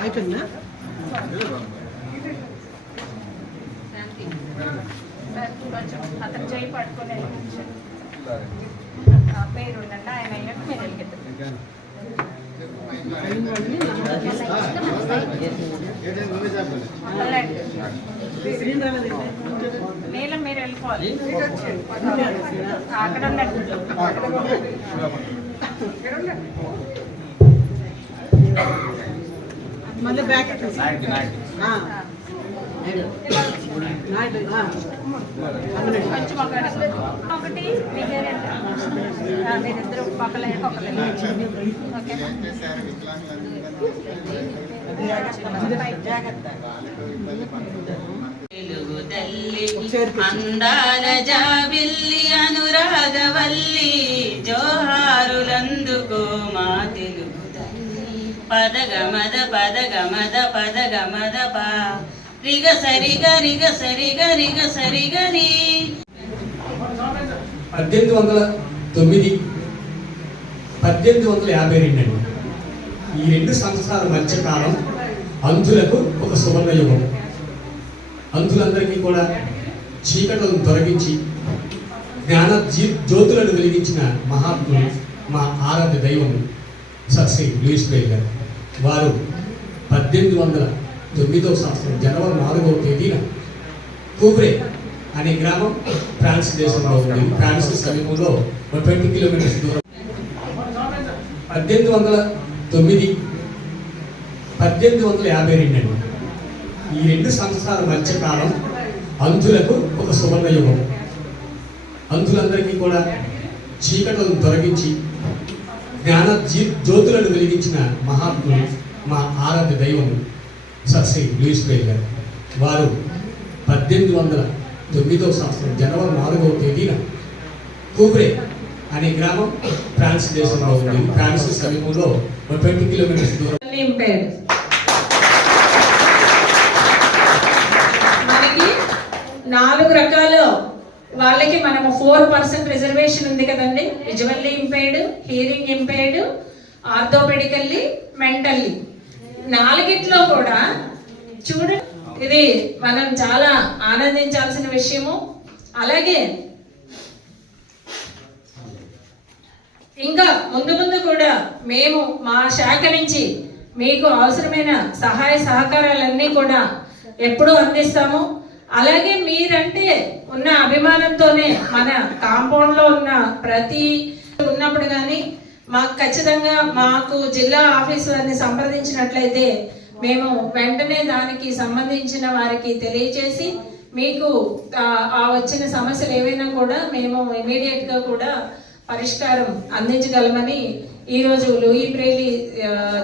అయిపోయిందా? అతను చేయి పట్టుకునే పేరు ఉండండి. ఆయన అయినట్టు మీరు వెళ్ళిపోతారు. నీలం మీరు వెళ్ళిపోవాలి. అక్కడ ఉండండి. మళ్ళీ బ్యాక్ ఒకటి మీరిద్దరు పక్కల అందాల జాబిల్లి అనురాగవల్లి జోహారులందుకో మా తెలుగు తల్లి పదగమద పదగమద పదగమద పా రిగ సరిగ రిగ సరిగ రిగ సరిగని 1809 1852 అండి. ఈ 2 సంవత్సరాల మధ్యకాలం అంధులకు ఒక సువర్ణ యుగం. అంధులందరికీ కూడా చీకట్లను తొలగించి జ్ఞాన జ్యోతులను వెలిగించిన మహాత్ములు మా ఆరాధ్య దైవం శ్రీ లూయిస్ బ్రెయిలీ గారు. వారు 1809వ సంవత్సరం జనవరి 4వ తేదీన కూవ్రే అనే గ్రామం ఫ్రాన్స్ దేశంలో ఉంది. ఫ్రాన్స్ సమీపంలో 20 కిలోమీటర్స్ దూరం. 1809 1852 అండి. ఈ 2 సంవత్సరాల మధ్యకాలం అంధులకు ఒక సువర్ణ యుగం. అంధులందరికీ కూడా చీకట్లను తొలగించి జ్ఞాన జ్యోతులను వెలిగించిన మహాత్ములు మా ఆరాధ్య దైవం శ్రీ లూయిస్ బ్రెయిలీ గారు. వారు 1809వ సంవత్సరం జనవరి 4వ తేదీన కూవ్రే అనే గ్రామం ఫ్రాన్స్ దేశంలో ఉంది. ఫ్రాన్స్ సమీపంలో 20 కిలోమీటర్స్ దూరం. మనకి 4 రకాల వాళ్ళకి మనము 4% రిజర్వేషన్ ఉంది కదండి. Visually impaired, hearing impaired, orthopaedically, mentally. 4గిట్లో కూడా చూడండి, ఇది మనం చాలా ఆనందించాల్సిన విషయము. అలాగే ఇంకా ముందు ముందు కూడా మేము మా శాఖ నుంచి మీకు అవసరమైన సహాయ సహకారాలన్నీ కూడా ఎప్పుడూ అందిస్తాము. అలాగే మీరంటే ఉన్న అభిమానంతోనే మన కాంపౌండ్ లో ఉన్న ప్రతి ఉన్నప్పుడు కానీ మాకు ఖచ్చితంగా మాకు జిల్లా ఆఫీస్ వారిని సంప్రదించినట్లయితే మేము వెంటనే దానికి సంబంధించిన వారికి తెలియచేసి మీకు ఆ వచ్చిన సమస్యలు ఏవైనా కూడా మేము ఇమీడియట్ గా కూడా పరిష్కారం అందించగలమని ఈరోజు లూయి బ్రెయిలీ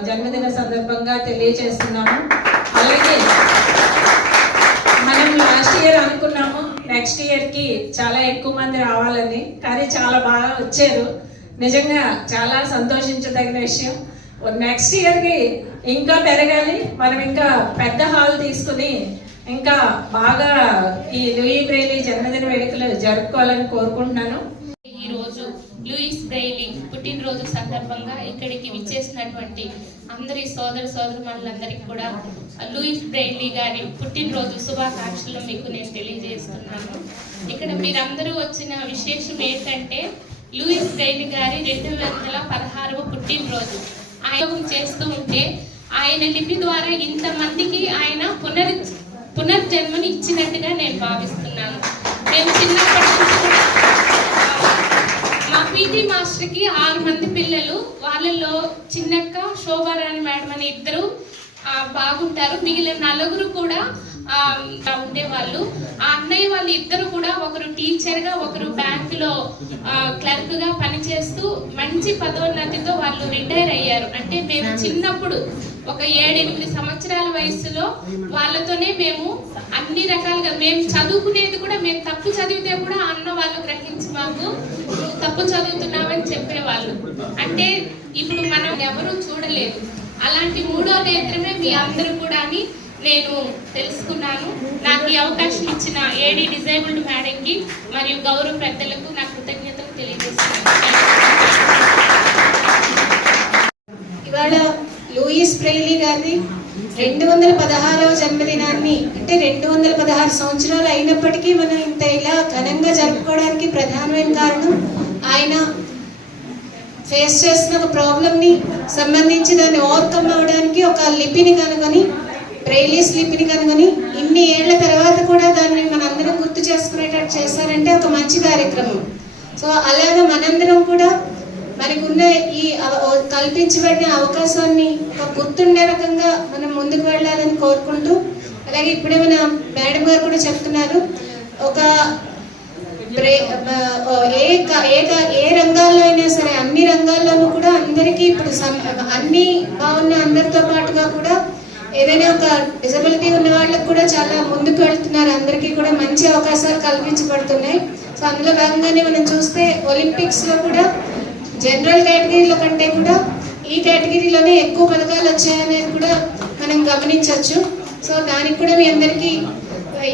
జన్మదిన సందర్భంగా తెలియజేస్తున్నాము. అలాగే మనం లాస్ట్ ఇయర్ అనుకున్నాము నెక్స్ట్ ఇయర్ కి చాలా ఎక్కువ మంది రావాలని, కానీ చాలా బాగా వచ్చారు. నిజంగా చాలా సంతోషించదగిన విషయం. నెక్స్ట్ ఇయర్ కి ఇంకా పెరగాలి. మనం ఇంకా పెద్ద హాల్ తీసుకుని ఇంకా బాగా ఈ లూయి బ్రెయిలీ జన్మదిన వేడుకలు జరుపుకోవాలని కోరుకుంటున్నాను. ఈ రోజు లూయిస్ బ్రెయిలీ పుట్టినరోజు సందర్భంగా ఇక్కడికి విచ్చేసినటువంటి అందరి సోదరులందరికీ కూడా లూయిస్ బ్రెయిలీ గారి పుట్టినరోజు శుభాకాంక్షలు మీకు నేను తెలియజేస్తున్నాను. ఇక్కడ మీరందరూ వచ్చిన విశేషం ఏంటంటే లూయిస్ బ్రెయిలీ గారి 2016వ పుట్టినరోజు ఆయన చేస్తూ ఉంటే ఆయన లిపి ద్వారా ఇంతమందికి ఆయన పునర్జన్మని ఇచ్చినట్టుగా నేను భావిస్తున్నాను. మేము చిన్నప్పటి నుంచి కూడా మా పీటీ మాస్టర్కి 6 మంది పిల్లలు, వాళ్ళల్లో చిన్నక్క, శోభారాణి మేడం అని 2 బాగుంటారు. మిగిలిన 4 కూడా ఉండేవాళ్ళు. ఆ అన్నయ్య వాళ్ళు ఇద్దరు కూడా ఒకరు టీచర్ గా, ఒకరు బ్యాంకులో క్లర్క్ గా పనిచేస్తూ మంచి పదోన్నతితో వాళ్ళు రిటైర్ అయ్యారు. అంటే మేము చిన్నప్పుడు ఒక 7-8 సంవత్సరాల వయసులో వాళ్ళతోనే మేము అన్ని రకాలుగా మేము చదువుకునేది కూడా, మేము తప్పు చదివితే కూడా అన్న వాళ్ళు గ్రహించి మాకు నువ్వు తప్పు చదువుతున్నావని చెప్పేవాళ్ళు. అంటే ఇప్పుడు మనం ఎవరూ చూడలేదు, అలాంటి మూడో నేత్రమే మీ అందరూ కూడా అని నేను తెలుసుకున్నాను. నాకు ఈ అవకాశం ఇచ్చిన ఏడీ డిజేబుల్డ్ మేడంకి మరియు గౌరవ పెద్దలకు నా కృతజ్ఞతలు తెలియజేస్తున్నాను. ఇవాళ లూయిస్ బ్రెయిలీ గారి 216వ జన్మదినాన్ని, అంటే 216 సంవత్సరాలు అయినప్పటికీ మనం ఇంత ఇలా ఘనంగా జరుపుకోవడానికి ప్రధానమైన కారణం ఆయన ఫేస్ చేసిన ఒక ప్రాబ్లమ్ని సంబంధించి దాన్ని ఓవర్కమ్ అవ్వడానికి ఒక లిపిని కనుగొని, బ్రెయిలీస్ లిపిని కనుగొని ఇన్ని ఏళ్ల తర్వాత కూడా దాన్ని మనందరం గుర్తు చేసుకునేటట్టు చేశారంటే ఒక మంచి కార్యక్రమం. సో అలాగే మనందరం కూడా మనకున్న ఈ కల్పించబడిన అవకాశాన్ని ఒక గుర్తుండే రకంగా మనం ముందుకు వెళ్ళాలని కోరుకుంటూ, అలాగే ఇప్పుడే మన మేడం గారు కూడా చెప్తున్నారు, ఒక ఏ రంగాల్లో అయినా సరే అన్ని రంగాల్లోనూ కూడా అందరికీ ఇప్పుడు అన్ని బాగున్న అందరితో పాటుగా కూడా ఏదైనా ఒక డిజబిలిటీ ఉన్న వాళ్ళకి కూడా చాలా ముందుకు వెళ్తున్నారు. అందరికీ కూడా మంచి అవకాశాలు కల్పించబడుతున్నాయి. సో అందులో భాగంగానే మనం చూస్తే ఒలింపిక్స్ లో కూడా జనరల్ కేటగిరీలో కంటే కూడా ఈ కేటగిరీలోనే ఎక్కువ పథకాలు వచ్చాయనేది కూడా మనం గమనించవచ్చు. సో దానికి కూడా మీ అందరికీ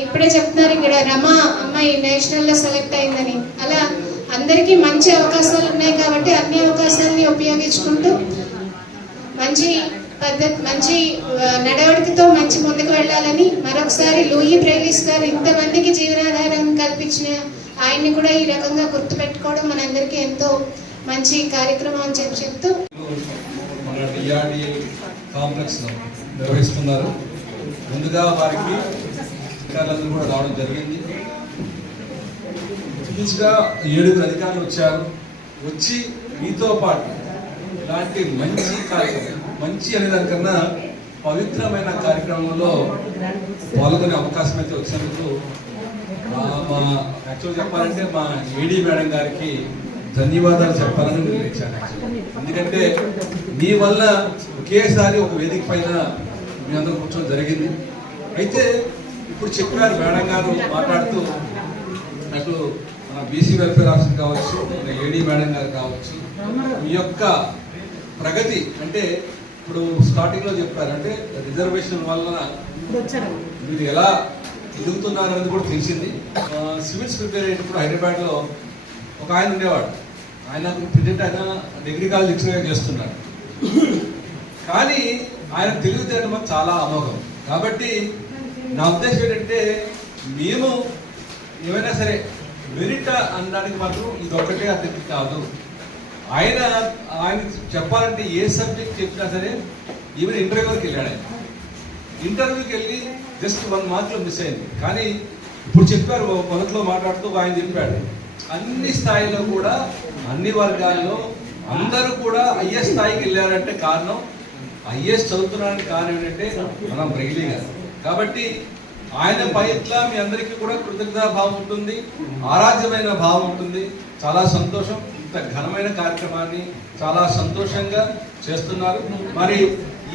ఇప్పుడే చెప్తున్నారు, ఇక్కడ రమా అమ్మాయి నేషనల్లో సెలెక్ట్ అయిందని. అలా అందరికీ మంచి అవకాశాలు ఉన్నాయి కాబట్టి అన్ని అవకాశాలని ఉపయోగించుకుంటూ మంచి పద్ధతి, మంచి నడవడికతో మంచి ముందుకు వెళ్ళాలని మరొకసారి లూయి బ్రెయిలీస్ గారు ఇంతమందికి జీవనాధారం కల్పించిన ఆయన్ని కూడా ఈ రకంగా గుర్తుపెట్టుకోవడం మనందరికీ ఎంతో మంచి కార్యక్రమం అని చెప్తూ మన టిఆర్డి కాంప్లెక్స్ నిర్వహిస్తున్నారు. ముందుగా వారికి అధికారులందరూ కూడా రావడం జరిగింది. ఇంచుమించుగా 7 అధికారులు వచ్చారు. వచ్చి మీతో పాటు ఇలాంటి మంచి కార్యక్రమం, మంచి అనేదానికన్నా పవిత్రమైన కార్యక్రమంలో పాల్గొనే అవకాశం అయితే వచ్చినందుకు మా యాక్చువల్ చెప్పాలంటే మా ఏడీ మేడం గారికి ధన్యవాదాలు చెప్పాలని నేను ఇచ్చాను. ఎందుకంటే మీ వల్ల ఒకేసారి ఒక వేదిక పైన మీ అందరూ కూర్చోవడం జరిగింది. అయితే ఇప్పుడు చెప్పారు మేడం గారు మాట్లాడుతూ, అటు మన బీసీ వెల్ఫేర్ ఆఫీసర్ కావచ్చు, మన ఏడీ మేడం గారు కావచ్చు, మీ యొక్క ప్రగతి అంటే ఇప్పుడు స్టార్టింగ్లో చెప్పారు, అంటే రిజర్వేషన్ వల్ల మీరు ఎలా ఎదుగుతున్నారు అనేది కూడా తెలిసింది. సివిల్స్ ప్రిపేర్ అయ్యేటప్పుడు హైదరాబాద్లో ఒక ఆయన ఉండేవాడు. ఆయన ప్రెజెంట్ ఆయన డిగ్రీ కాలేజ్ లెక్చరర్ చేస్తున్నారు. కానీ ఆయన తెలివితేటలు మాకు చాలా అమోఘం. కాబట్టి నా ఉద్దేశం ఏంటంటే, మేము ఏమైనా సరే మెరిట్ అనడానికి మాత్రం ఇది ఒక్కటే అతనికి కాదు. ఆయన చెప్పాలంటే ఏ సబ్జెక్ట్ చెప్పినా సరే, ఈవెన్ ఇంటర్వ్యూకి వెళ్ళాడు. ఆయన ఇంటర్వ్యూకి వెళ్ళి జస్ట్ 1 మార్కులో మిస్ అయింది. కానీ ఇప్పుడు చెప్పారు, మొదట్లో మాట్లాడుతూ ఆయన చెప్పాడు, అన్ని స్థాయిలో కూడా అన్ని వర్గాల్లో అందరూ కూడా ఐఏఎస్ స్థాయికి వెళ్ళారంటే కారణం, ఐఏఎస్ చదువుతున్నారని కారణం ఏంటంటే మనం బ్రెయిలీ గారు. కాబట్టి ఆయన పట్ల మీ అందరికీ కూడా కృతజ్ఞతా భావం ఉంటుంది, ఆరాధ్యమైన భావం ఉంటుంది. చాలా సంతోషం, ఇంత ఘనమైన కార్యక్రమాన్ని చాలా సంతోషంగా చేస్తున్నారు. మరి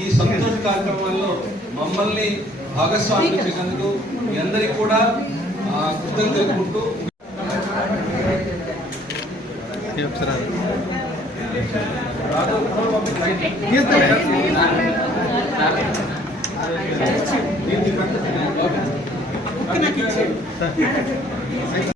ఈ సంతోష కార్యక్రమంలో మమ్మల్ని భాగస్వామ్యం చేసినందుకు మీ అందరికీ కూడా కృతజ్ఞతలు తెలుపుకుంటూ